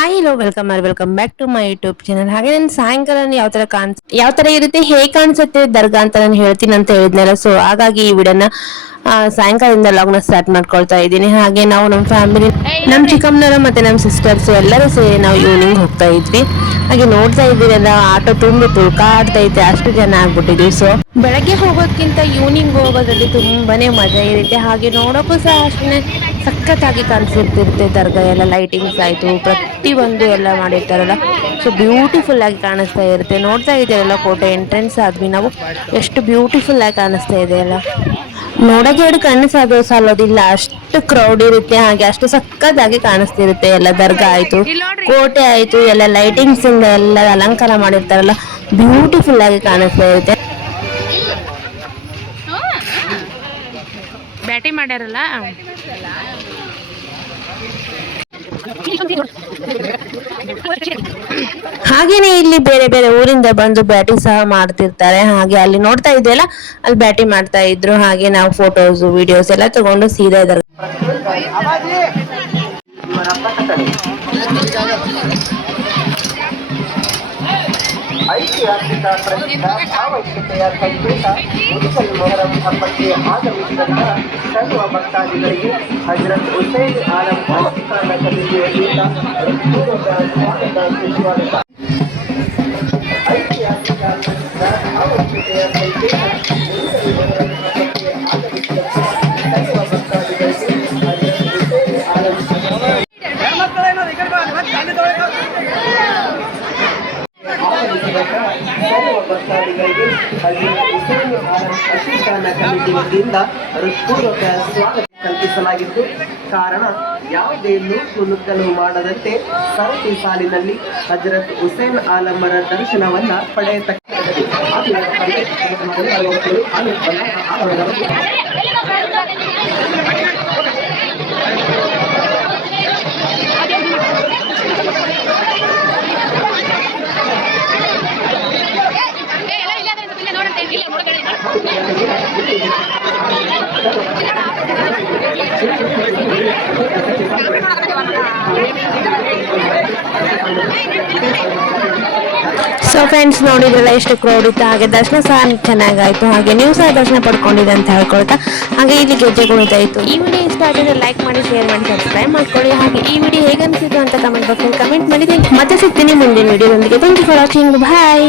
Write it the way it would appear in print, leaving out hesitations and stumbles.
Hi hello welcome back to my YouTube channel. ಹಾಗೆ ನನ್ನ ಸಾಯಂಕಾಲ ಯಾವ ತರ ಇರುತ್ತೆ, ಹೇಗೆ ಕಾಣಿಸುತ್ತೆ ದರ್ಗಾ ಅಂತ ನಾನು ಹೇಳ್ತೀನಿ ಅಂತ ಹೇಳಿದ್ನಲ್ಲ. ಸೊ ಹಾಗಾಗಿ ಈ ವಿಡಿಯೋನ ಸಾಯಂಕಾಲದಿಂದ ಲಾಗ್ನ ಸ್ಟಾರ್ಟ್ ಮಾಡ್ಕೊಳ್ತಾ ಇದ್ದೀನಿ. ಹಾಗೆ ನಾವು ನಮ್ಮ ಫ್ಯಾಮಿಲಿ, ನಮ್ಮ ಚಿಕ್ಕಮ್ಮನವರು ಮತ್ತೆ ನಮ್ಮ ಸಿಸ್ಟರ್ಸ್ ಎಲ್ಲರೂ ಸೇರಿ ನಾವು ಈವ್ನಿಂಗ್ ಹೋಗ್ತಾ ಇದ್ವಿ. ಹಾಗೆ ನೋಡ್ತಾ ಇದ್ದೀರಲ್ಲ, ಆಟೋ ತುಂಬಿ ತುಳ್ಕಾಡ್ತಾ ಇತ್ತು, ಅಷ್ಟು ಜನ ಆಗ್ಬಿಟ್ಟಿದ್ವಿ. ಸೊ ಬೆಳಗ್ಗೆ ಹೋಗೋದ್ಕಿಂತ ಈವ್ನಿಂಗ್ ಹೋಗೋದ್ರಲ್ಲಿ ತುಂಬಾನೇ ಮಜಾ ಇರುತ್ತೆ. ಹಾಗೆ ನೋಡೋಕ್ಕೂ ಸಹ ಅಷ್ಟೇ ಸಖತ್ತಾಗಿ ಕಾಣಿಸ್ತಿರುತ್ತೆ. ದರ್ಗಾ ಎಲ್ಲ ಲೈಟಿಂಗ್ಸ್ ಆಯ್ತು, ಪ್ರತಿ ಒಂದು ಎಲ್ಲ ಮಾಡಿರ್ತಾರಲ್ಲ, ಸೊ ಬ್ಯೂಟಿಫುಲ್ ಆಗಿ ಕಾಣಿಸ್ತಾ ಇರುತ್ತೆ. ನೋಡ್ತಾ ಇದೆಯಲ್ಲ, ಕೋಟೆ ಎಂಟ್ರೆನ್ಸ್ ಆದ್ವಿ ನಾವು, ಎಷ್ಟು ಬ್ಯೂಟಿಫುಲ್ ಆಗಿ ಕಾಣಿಸ್ತಾ ಇದೆ ಅಲ್ಲ. ನೋಡಕ್ಕೆ ಎರಡು ಕಣ್ಣು ಸಾಲೋದಿಲ್ಲ, ಅಷ್ಟು ಕ್ರೌಡ್ ಇರುತ್ತೆ. ಹಾಗೆ ಅಷ್ಟು ಸಕ್ಕತ್ತಾಗಿ ಕಾಣಿಸ್ತಿರುತ್ತೆ ಎಲ್ಲ. ದರ್ಗಾ ಆಯ್ತು, ಕೋಟೆ ಆಯ್ತು, ಎಲ್ಲ ಲೈಟಿಂಗ್ಸ್ ಇಂದ ಎಲ್ಲ ಅಲಂಕಾರ ಮಾಡಿರ್ತಾರಲ್ಲ, ಬ್ಯೂಟಿಫುಲ್ ಆಗಿ ಕಾಣಿಸ್ತಾ ಇರುತ್ತೆ. ಬ್ಯಾಟಿ ಮಾಡ್ಯಾರಲ್ಲ. ಹಾಗೇನೆ ಇಲ್ಲಿ ಬೇರೆ ಬೇರೆ ಊರಿಂದ ಬಂದು ಬ್ಯಾಟಿ ಸಹ ಮಾಡ್ತಿರ್ತಾರೆ. ಹಾಗೆ ಅಲ್ಲಿ ನೋಡ್ತಾ ಇದೆಯಲ್ಲ, ಅಲ್ಲಿ ಬ್ಯಾಟಿ ಮಾಡ್ತಾ ಇದ್ರು. ಹಾಗೆ ನಾವು ಫೋಟೋಸ್ ವಿಡಿಯೋಸ್ ಎಲ್ಲ ತಗೊಂಡು ಸೀದಾ ಇದ್ದಾರೆ. ಐತಿಹಾಸಿಕ ಪ್ರಸಿದ್ಧ ಭಾವೈಕ್ಯತೆಯ ಸಂಕೇತ ಮುದುಕಲ್ ಮೊಹರಂ ಹಬ್ಬಕ್ಕೆ ಆಗಮಿಸಿದಂತಹ ಸರ್ವ ಭಕ್ತಾದಿಗಳಿಗೆ ಹಜರತ್ ಹುಸೇನ್ ಆಲಂ ದೇವಸ್ಥಾನ ಸಮಿತಿಯ ಸ್ವಾಗತ ಸುಸ್ವಾಗತ. ಐತಿಹಾಸಿಕ ಪ್ರಸಿದ್ಧ ಭಾವೈಕ್ಯತೆಯ ಸಂಕೇತ ಮುದುಕಲ್ ಮೊಹರಂ ಹಬ್ಬಕ್ಕೆ ಆಗಮಿಸಿದಂತಹ ಸರ್ವ ಭಕ್ತಾದಿಗಳಿಗೆ ಹಜರತ್ ಹುಸೇನ್ ಆಲಂ ಸರ್ವ ಭಕ್ತಾದಿಗಳಿಗೆ ಹುಸೇನ್ ಆಲಂ ಅಶೀಖಾನ ಕಮಿಟಿ ವತಿಯಿಂದ ಹೃತ್ಪೂರ್ವಕ ಸ್ವಾಗತ ಕಲ್ಪಿಸಲಾಗಿದ್ದು, ಕಾರಣ ಯಾವುದೇ ನೂಕು ನುಗ್ಗಲು ಮಾಡದಂತೆ ಸರತಿ ಸಾಲಿನಲ್ಲಿ ಹಜರತ್ ಹುಸೇನ್ ಆಲಂರ ದರ್ಶನವನ್ನ ಪಡೆಯತಕ್ಕ ಸೊ ಫ್ರೆಂಡ್ಸ್, ನೋಡಿದ್ರಲ್ಲ ಎಷ್ಟು ಕ್ರೌಡ್ ಇತ್ತು. ಹಾಗೆ ದರ್ಶನ ಸಹ ಚೆನ್ನಾಗಾಯ್ತು. ಹಾಗೆ ನೀವು ಸಹ ದರ್ಶನ ಪಡ್ಕೊಂಡಿದೆ ಅಂತ ಹೇಳ್ಕೊಳ್ತಾ, ಹಾಗೆ ಇಲ್ಲಿ ಗೆಜ್ಜೆ ಕುಣಿತಾ ಇತ್ತು. ಈ ವಿಡಿಯೋ ಇಷ್ಟ ಆಗಿದ್ರೆ ಲೈಕ್ ಮಾಡಿ, ಶೇರ್ ಮಾಡಿ, ಸಬ್ಸ್ಕ್ರೈಬ್ ಮಾಡ್ಕೊಳ್ಳಿ. ಹಾಗೆ ಈ ವಿಡಿಯೋ ಹೇಗೆ ಅನಿಸಿತು ಅಂತ ಕಮೆಂಟ್ ಬಾಕ್ಸಲ್ಲಿ ಕಮೆಂಟ್ ಮಾಡಿ. ಮತ್ತೆ ಸಿಗ್ತೀನಿ ಮುಂದಿನ ವಿಡಿಯೋದೊಂದಿಗೆ. Thank you for watching. Bye.